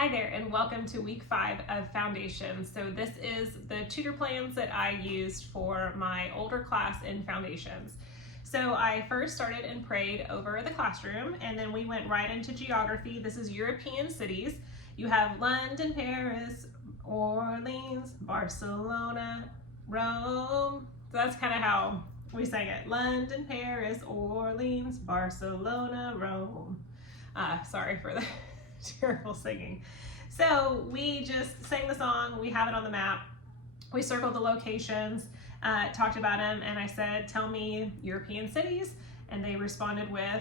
Hi there, and welcome to week 5 of Foundation. So this is the tutor plans that I used for my older class in Foundations. So I first started and prayed over the classroom, and then we went right into geography. This is European cities. You have London, Paris, Orleans, Barcelona, Rome. So that's kind of how we sang it. London, Paris, Orleans, Barcelona, Rome. Sorry for the terrible singing. So we just sang the song, we have it on the map, we circled the locations, talked about them, and I said, tell me European cities, and they responded with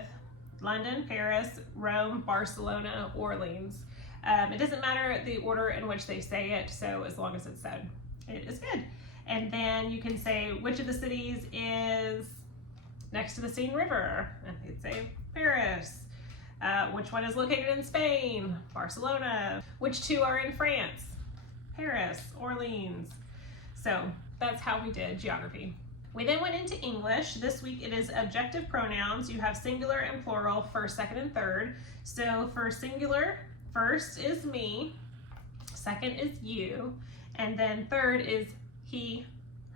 London, Paris, Rome, Barcelona, Orleans. It doesn't matter the order in which they say it, so as long as it's said, it is good. And then you can say which of the cities is next to the Seine River, and they'd say Paris. Which one is located in Spain? Barcelona. Which two are in France? Paris, Orleans. So that's how we did geography. We then went into English. This week it is objective pronouns. You have singular and plural, first, second, and third. So for singular, first is me, second is you, and then third is he,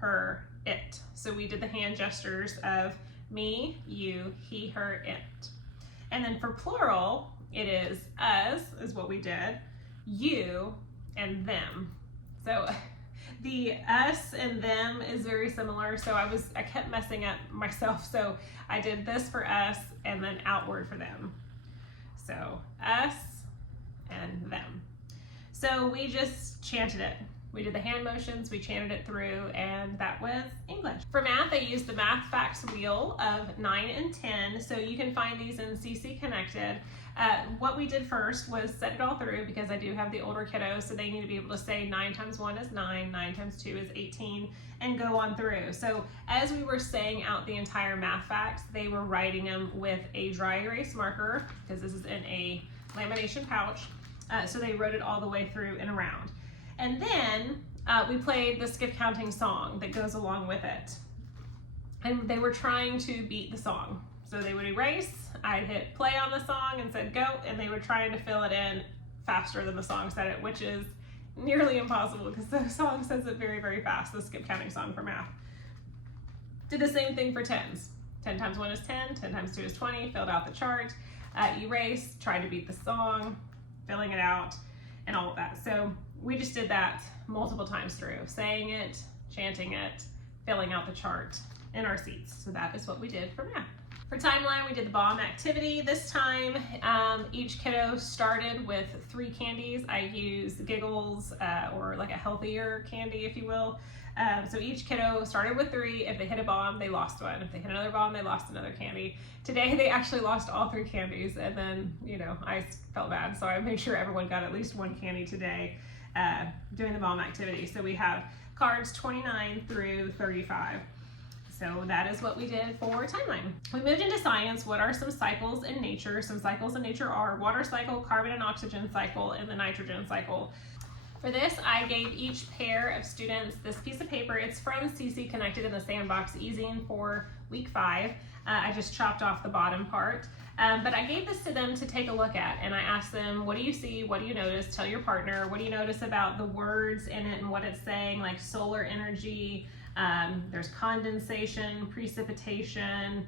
her, it. So we did the hand gestures of me, you, he, her, it. And then for plural, it is us, is what we did, you, and them. So the us and them is very similar. So I kept messing up myself. So I did this for us and then outward for them. So us and them. So we just chanted it. We did the hand motions, we chanted it through, and that was English. For math, I used the math facts wheel of 9 and 10, so you can find these in CC Connected. What we did first was set it all through because I do have the older kiddos, so they need to be able to say 9 times 1 is 9, 9 times 2 is 18, and go on through. So as we were saying out the entire math facts, they were writing them with a dry erase marker, because this is in a lamination pouch, so they wrote it all the way through and around. And then we played the skip counting song that goes along with it. And they were trying to beat the song. So they would erase, I'd hit play on the song and said go, and they were trying to fill it in faster than the song said it, which is nearly impossible because the song says it very, very fast, the skip counting song for math. Did the same thing for tens. 10 times 1 is 10, 10 times 2 is 20, filled out the chart, erased, tried to beat the song, filling it out, and all of that. So we just did that multiple times through, saying it, chanting it, filling out the chart in our seats. So that is what we did for math. For timeline, we did the bomb activity. This time, each kiddo started with 3 candies. I used Giggles, or like a healthier candy, if you will. So each kiddo started with 3. If they hit a bomb, they lost one. If they hit another bomb, they lost another candy. Today, they actually lost all 3 candies, and then, I felt bad, so I made sure everyone got at least 1 candy today doing the bomb activity. So we have cards 29 through 35. So that is what we did for timeline. We moved into science. What are some cycles in nature? Some cycles in nature are water cycle, carbon and oxygen cycle, and the nitrogen cycle. For this, I gave each pair of students this piece of paper. It's from CC Connected in the Sandbox Easing for week 5. I just chopped off the bottom part. But I gave this to them to take a look at, and I asked them, what do you see? What do you notice? Tell your partner. What do you notice about the words in it and what it's saying, like solar energy, there's condensation, precipitation.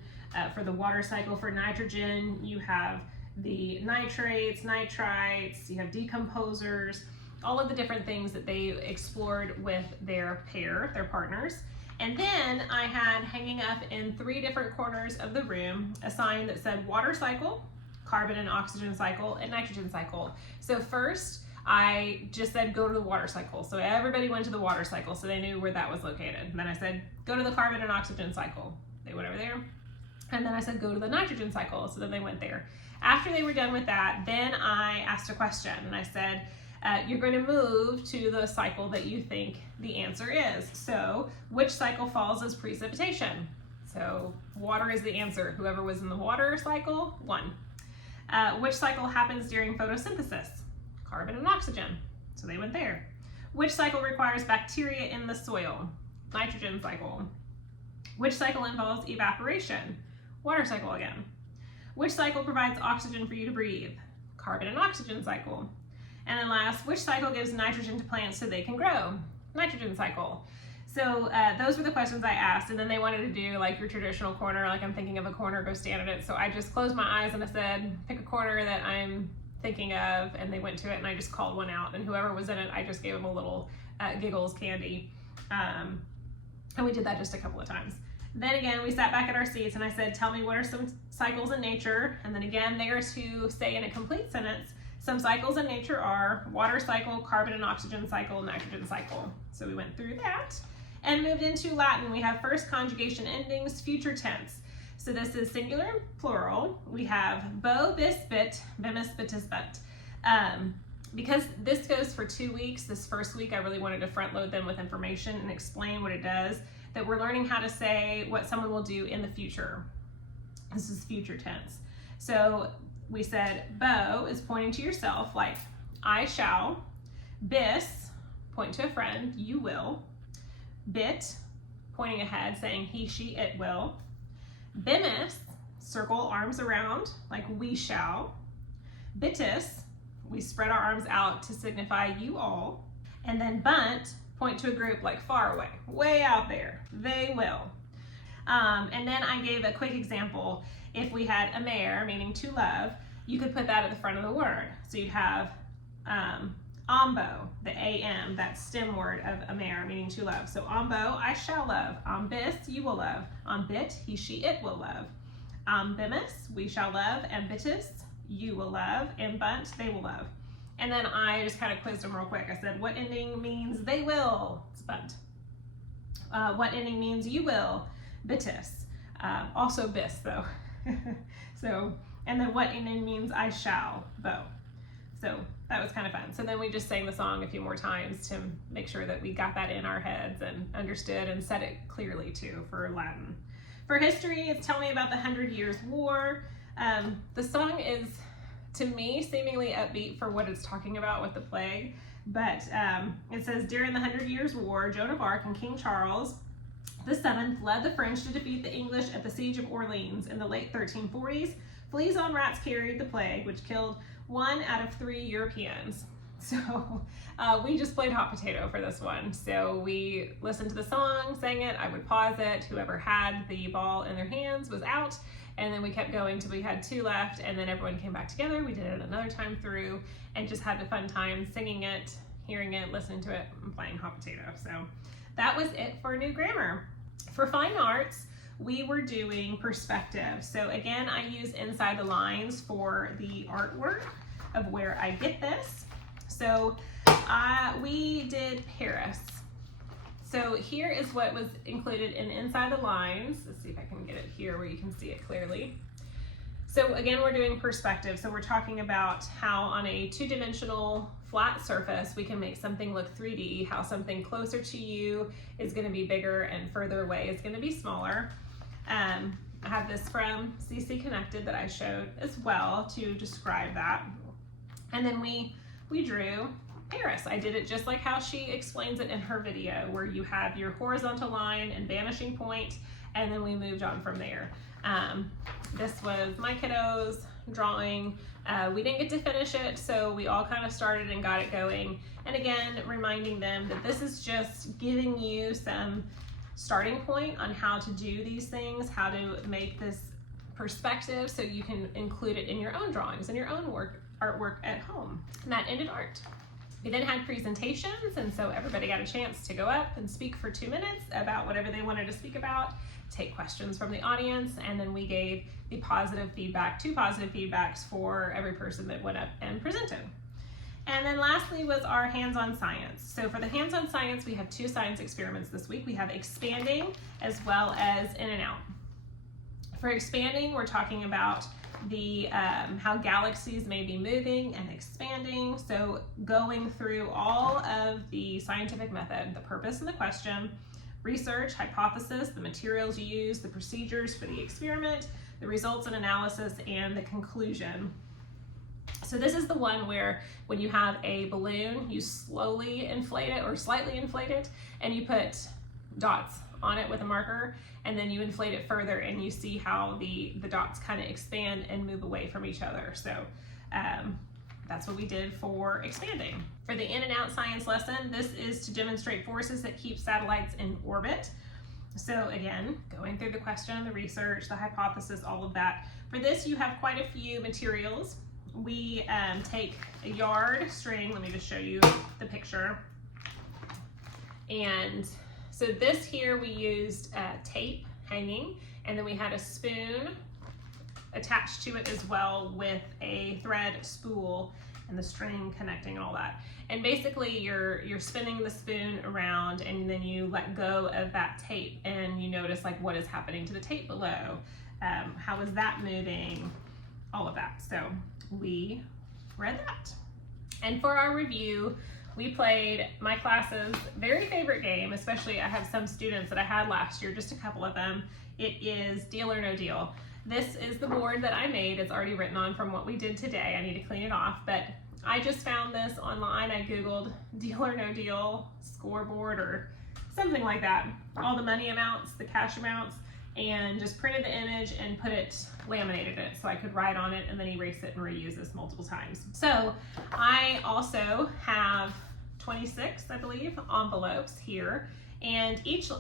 For the water cycle for nitrogen, you have the nitrates, nitrites, you have decomposers, all of the different things that they explored with their pair, their partners. And then I had hanging up in 3 different corners of the room a sign that said water cycle, carbon and oxygen cycle, and nitrogen cycle. So first, I just said go to the water cycle. So everybody went to the water cycle so they knew where that was located. And then I said go to the carbon and oxygen cycle. They went over there. And then I said go to the nitrogen cycle. So then they went there. After they were done with that, then I asked a question and I said, you're going to move to the cycle that you think the answer is. So which cycle falls as precipitation? So water is the answer. Whoever was in the water cycle won. Which cycle happens during photosynthesis? Carbon and oxygen. So they went there. Which cycle requires bacteria in the soil? Nitrogen cycle. Which cycle involves evaporation? Water cycle again. Which cycle provides oxygen for you to breathe? Carbon and oxygen cycle. And then last, which cycle gives nitrogen to plants so they can grow? Nitrogen cycle. So those were the questions I asked, and then they wanted to do like your traditional corner, like I'm thinking of a corner, go stand in it. So I just closed my eyes and I said, pick a corner that I'm thinking of, and they went to it and I just called one out, and whoever was in it, I just gave them a little giggles candy. And we did that just a couple of times. Then again, we sat back at our seats and I said, tell me what are some cycles in nature? And then again, they are to say in a complete sentence, some cycles in nature are water cycle, carbon and oxygen cycle, nitrogen cycle. So we went through that and moved into Latin. We have first conjugation endings, future tense. So this is singular and plural. We have bo, bis, bit, bimus, bitus, but. Because this goes for 2 weeks, this first week I really wanted to front load them with information and explain what it does, that we're learning how to say what someone will do in the future. This is future tense. So we said bo is pointing to yourself, like I shall. Bis, point to a friend, you will. Bit, pointing ahead, saying he, she, it will. Bimus, circle arms around, like we shall. Bitus, we spread our arms out to signify you all. And then bunt, point to a group like far away, way out there, they will. And then I gave a quick example. If we had amer, meaning to love, you could put that at the front of the word. So you'd have ambo, the am, that stem word of amer, meaning to love. So ambo, I shall love. Bis, you will love. Bit, he, she, it will love. Bimus, we shall love. Bitus, you will love. And bunt, they will love. And then I just kind of quizzed them real quick. I said, what ending means they will? It's bunt. What ending means you will? Bitus. Also bis, though. So, and then what ending means I shall? Bo. So that was kind of fun. So then we just sang the song a few more times to make sure that we got that in our heads and understood and said it clearly too for Latin. For history, it's Tell Me About the 100 Years' War. The song is, to me, seemingly upbeat for what it's talking about with the plague, but it says, during the 100 Years' War, Joan of Arc and King Charles VII led the French to defeat the English at the Siege of Orleans in the late 1340s. Fleas on rats carried the plague, which killed 1 out of 3 Europeans. So we just played hot potato for this one. So we listened to the song, sang it, I would pause it, whoever had the ball in their hands was out, and then we kept going till we had 2 left, and then everyone came back together. We did it another time through and just had a fun time singing it, hearing it, listening to it, and playing hot potato. So that was it for new grammar. For fine arts, we were doing perspective. So again, I use inside the lines for the artwork of where I get this. So we did Paris. So here is what was included in inside the lines. Let's see if I can get it here where you can see it clearly. So again, we're doing perspective. So we're talking about how on a 2-dimensional flat surface, we can make something look 3D, how something closer to you is going to be bigger and further away is going to be smaller. I have this from CC Connected that I showed as well to describe that. And then we drew Paris. I did it just like how she explains it in her video, where you have your horizontal line and vanishing point, and then we moved on from there. This was my kiddos drawing. We didn't get to finish it, so we all kind of started and got it going. And again, reminding them that this is just giving you some starting point on how to do these things, how to make this perspective so you can include it in your own drawings and your own artwork at home. And that ended art. We then had presentations, and so everybody got a chance to go up and speak for 2 minutes about whatever they wanted to speak about, take questions from the audience, and then we gave the positive feedback, 2 positive feedbacks for every person that went up and presented. And then lastly was our hands-on science. So for the hands-on science, we have 2 science experiments this week. We have expanding as well as in and out. For expanding, we're talking about the how galaxies may be moving and expanding. So going through all of the scientific method, the purpose and the question, research, hypothesis, the materials you use, the procedures for the experiment, the results and analysis, and the conclusion. So this is the one where when you have a balloon, you slowly inflate it or slightly inflate it, and you put dots on it with a marker, and then you inflate it further and you see how the dots kind of expand and move away from each other. So that's what we did for expanding. For the in and out science lesson, this is to demonstrate forces that keep satellites in orbit. So again, going through the question, the research, the hypothesis, all of that. For this, you have quite a few materials. We take a yard string. Let me just show you the picture. And so this here, we used tape hanging, and then we had a spoon attached to it as well with a thread spool and the string connecting and all that. And basically you're spinning the spoon around, and then you let go of that tape and you notice like what is happening to the tape below. How is that moving? All of that. So we read that. And for our review, we played my class's very favorite game, especially I have some students that I had last year, just a couple of them. It is Deal or No Deal. This is the board that I made. It's already written on from what we did today. I need to clean it off, but I just found this online. I Googled Deal or No Deal scoreboard or something like that. All the money amounts, the cash amounts, and just printed the image and laminated it so I could write on it and then erase it and reuse this multiple times. So I also have 26, I believe, envelopes here. And each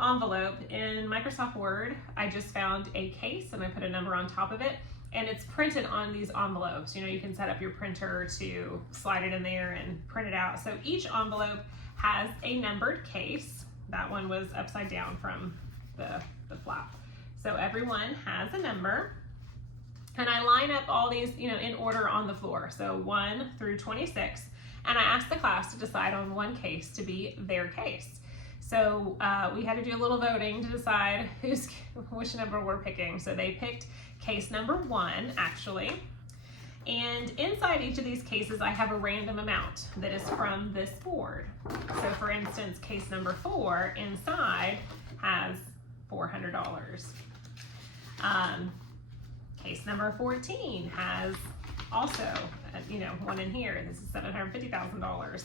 envelope in Microsoft Word, I just found a case and I put a number on top of it, and it's printed on these envelopes. You know, you can set up your printer to slide it in there and print it out. So each envelope has a numbered case. That one was upside down from the flap. So everyone has a number. And I line up all these, you know, in order on the floor. So 1 through 26. And I asked the class to decide on one case to be their case. So we had to do a little voting to decide which number we're picking. So they picked case number 1, actually. And inside each of these cases, I have a random amount that is from this board. So for instance, case number 4 inside has $400. Case number 14 has also, you know, one in here. This is $750,000.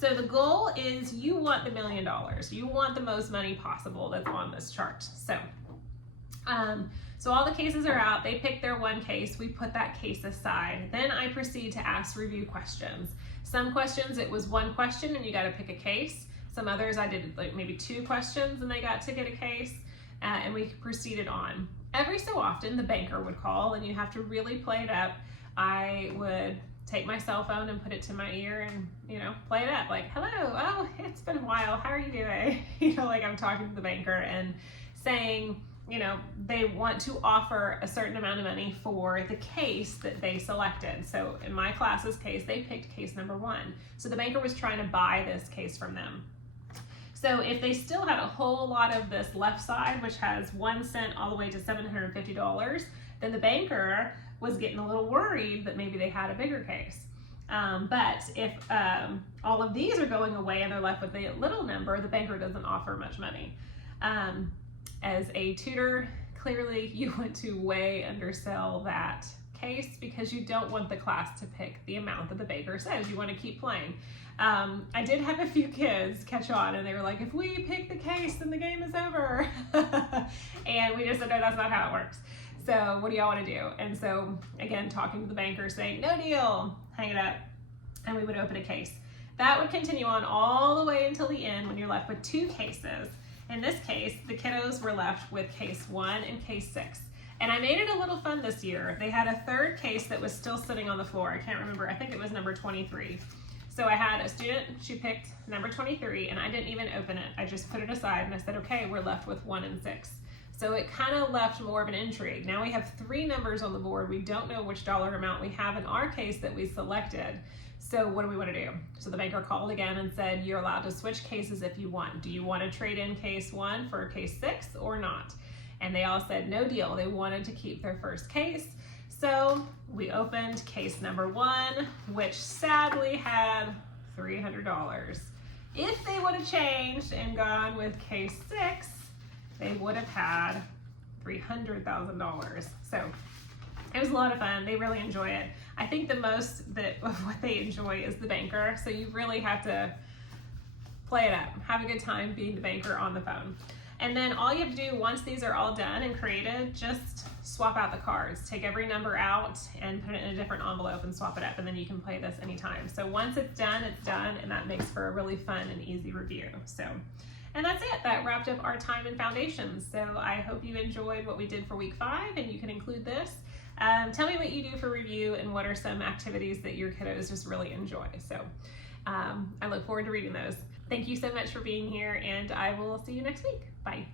So the goal is you want the $1 million. You want the most money possible that's on this chart. So, so all the cases are out. They pick their one case. We put that case aside. Then I proceed to ask review questions. Some questions, it was one question and you got to pick a case. Some others I did like maybe 2 questions and they got to get a case, and we proceeded on. Every so often the banker would call and you have to really play it up. I would take my cell phone and put it to my ear and, you know, play it up like, hello, oh, it's been a while, how are you doing? You know, like I'm talking to the banker and saying, you know, they want to offer a certain amount of money for the case that they selected. So in my class's case, they picked case number 1. So the banker was trying to buy this case from them. So if they still had a whole lot of this left side, which has 1 cent all the way to $750, then the banker was getting a little worried that maybe they had a bigger case. But if all of these are going away and they're left with a little number, the banker doesn't offer much money. As a tutor, clearly you want to way undersell that case because you don't want the class to pick the amount that the banker says. You want to keep playing. I did have a few kids catch on and they were like, if we pick the case, then the game is over. And we just said, no, that's not how it works. So what do y'all want to do? And so again, talking to the banker saying, no deal, hang it up. And we would open a case. That would continue on all the way until the end when you're left with 2 cases. In this case, the kiddos were left with case 1 and case 6. And I made it a little fun this year. They had a 3rd case that was still sitting on the floor. I can't remember, I think it was number 23. So I had a student, she picked number 23 and I didn't even open it. I just put it aside and I said, okay, we're left with 1 and 6. So it kind of left more of an intrigue. Now we have 3 numbers on the board. We don't know which dollar amount we have in our case that we selected. So what do we want to do? So the banker called again and said, you're allowed to switch cases if you want. Do you want to trade in case 1 for case 6 or not? And they all said no deal. They wanted to keep their first case. So we opened case number 1, which sadly had $300. If they would have changed and gone with case 6, they would have had $300,000. So it was a lot of fun. They really enjoy it. I think the most that of what they enjoy is the banker. So you really have to play it up. Have a good time being the banker on the phone. And then all you have to do once these are all done and created, just swap out the cards. Take every number out and put it in a different envelope and swap it up, and then you can play this anytime. So once it's done, and that makes for a really fun and easy review. So, and that's it. That wrapped up our time in foundations. So I hope you enjoyed what we did for week 5, and you can include this. Tell me what you do for review and what are some activities that your kiddos just really enjoy. So I look forward to reading those. Thank you so much for being here, and I will see you next week. Bye.